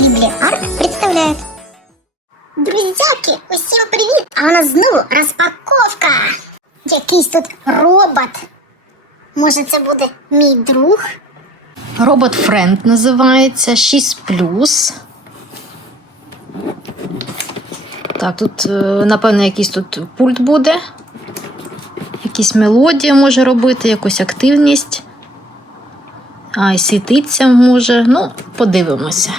Ріблі Арт представляет. Друзяки, усім привіт! А у нас знову розпаковка. Якийсь тут робот. Може, це буде мій друг? Робот Френд називається 6 Так, тут, е, напевно, якийсь тут пульт буде. Якісь мелодії може робити, якусь активність. А, і світиться може. Ну, подивимося.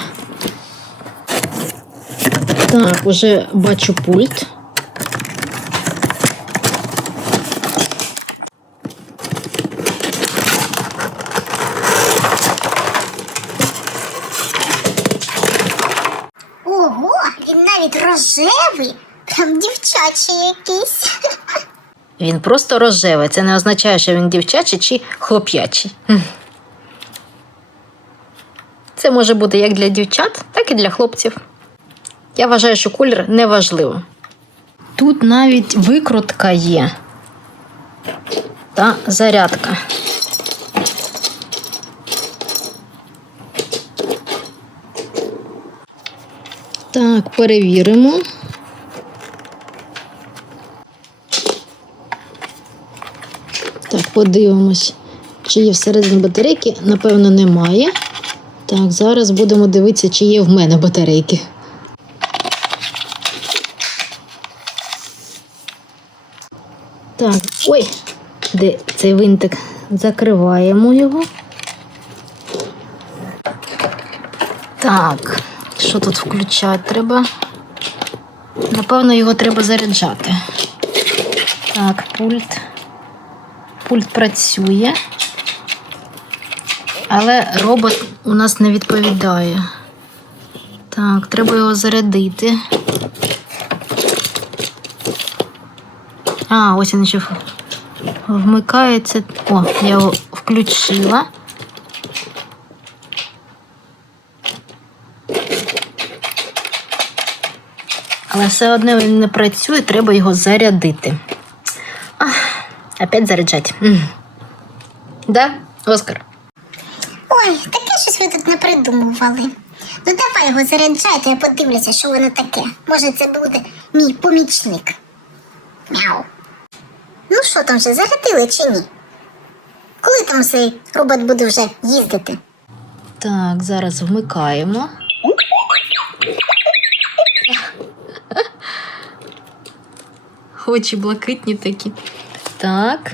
Так, уже бачу пульт. Ого, він навіть рожевий. Прям дівчачий якийсь. Він просто рожевий. Це не означає, що він дівчачий чи хлоп'ячий. Це може бути як для дівчат, так і для хлопців. Я вважаю, що колір не важливо. Тут навіть викрутка є та зарядка. Так, перевіримо. Так, подивимось, чи є всередині батарейки. Напевно, немає. Так, зараз будемо дивитися, чи є в мене батарейки. Так, ой, де цей винтик? Закриваємо його. Так, що тут включати треба? Напевно, його треба заряджати. Так, пульт. Пульт працює, але робот у нас не відповідає. Так, треба його зарядити. А, ось він ще вмикається. О, я його включила. Але все одно він не працює, треба його зарядити. Ах, опять заряджать. М. Да, Оскар? Ой, таке щось ви тут не придумували. Ну давай його заряджайте, я подивлюся, що воно таке. Може, це буде мій помічник. Мяу. Ну що там вже зарядили чи ні? Коли там цей робот буде вже їздити? Так, зараз вмикаємо. Очі блакитні такі. Так.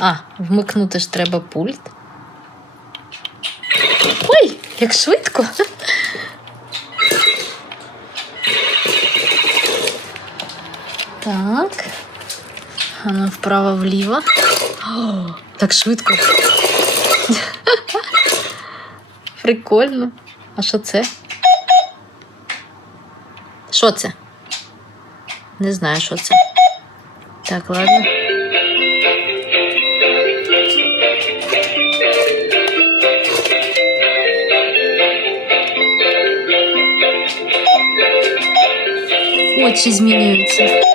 А, вмикнути ж треба пульт. Ой, як швидко. Так. Ну вправо-вліво. Так швидко. Прикольно. А що це? Що це? Не знаю, що це. Так, ладно. Очі змінюються.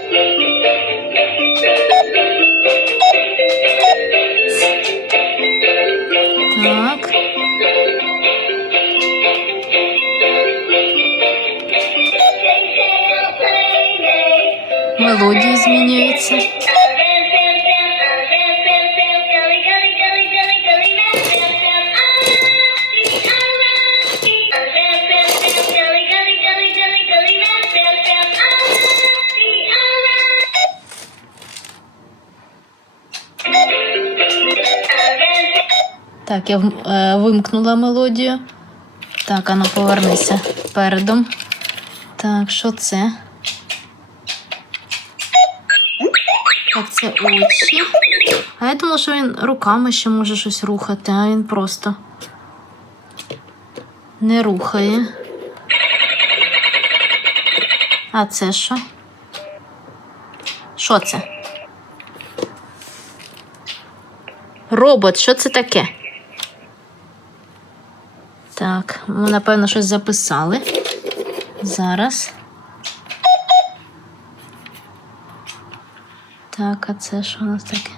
Мелодії змінюються. Так, я е, вимкнула мелодію. Так, ану повернися передом. Так, що це? Так, це очі. А я думала, що він руками ще може щось рухати, а він просто не рухає. А це що? Що це? Робот, що це таке? Так, ми, напевно, щось записали. Зараз. Так, а це що у нас таке?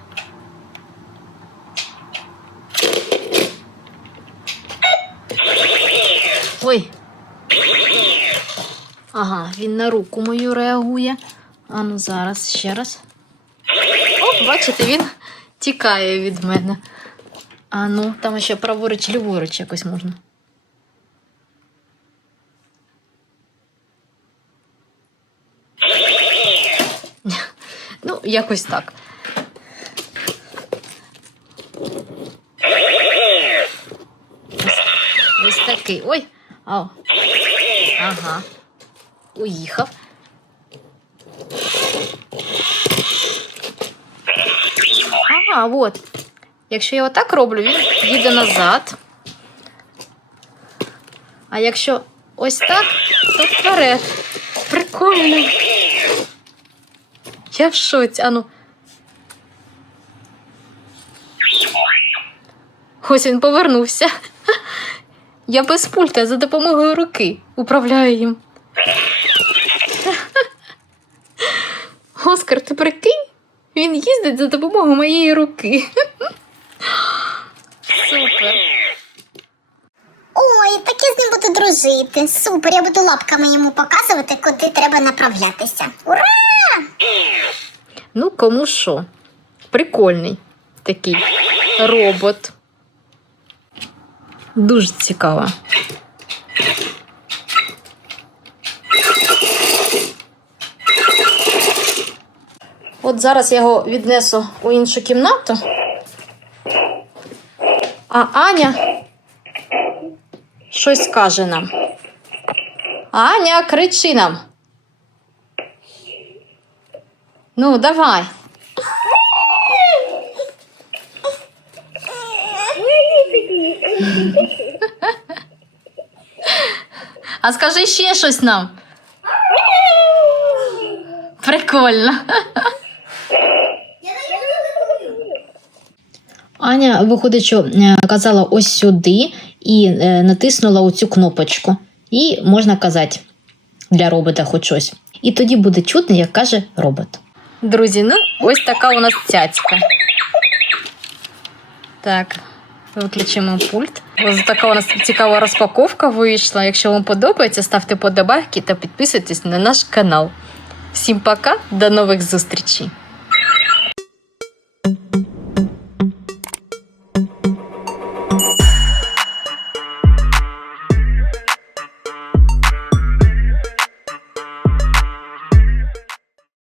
Ой. Ага, він на руку мою реагує. А ну зараз ще раз. О, бачите, він тікає від мене. А ну, там ще праворуч-ліворуч якось можна. Якось так. Ось такий. Ой. Ау. Ага. Уїхав. Ага, от. Якщо я отак роблю, він їде назад. А якщо ось так, то вперед. Прикольно. Я в шоці. Ану. Ось він повернувся. Я без пульта за допомогою руки управляю їм. Оскар, ти прикинь? Він їздить за допомогою моєї руки. Супер. Ой, так я з ним буду дружити. Супер, я буду лапками йому показувати, куди треба направлятися. Ура! Ну, кому що? Прикольний такий робот. Дуже цікаво. От зараз я його віднесу у іншу кімнату. А Аня щось скаже нам. Аня, кричи нам. Ну, давай. А скажи ще щось нам. Прикольно. Аня, виходить, що е, казала ось сюди і е, натиснула оцю кнопочку. І можна казати для робота хоч щось. І тоді буде чутно, як каже робот. Друзі, ну ось така у нас цяцька. Так, виключимо пульт. Ось така у нас цікава розпаковка вийшла. Якщо вам подобається, ставте подобайки та підписуйтесь на наш канал. Всім пока, до нових зустрічей!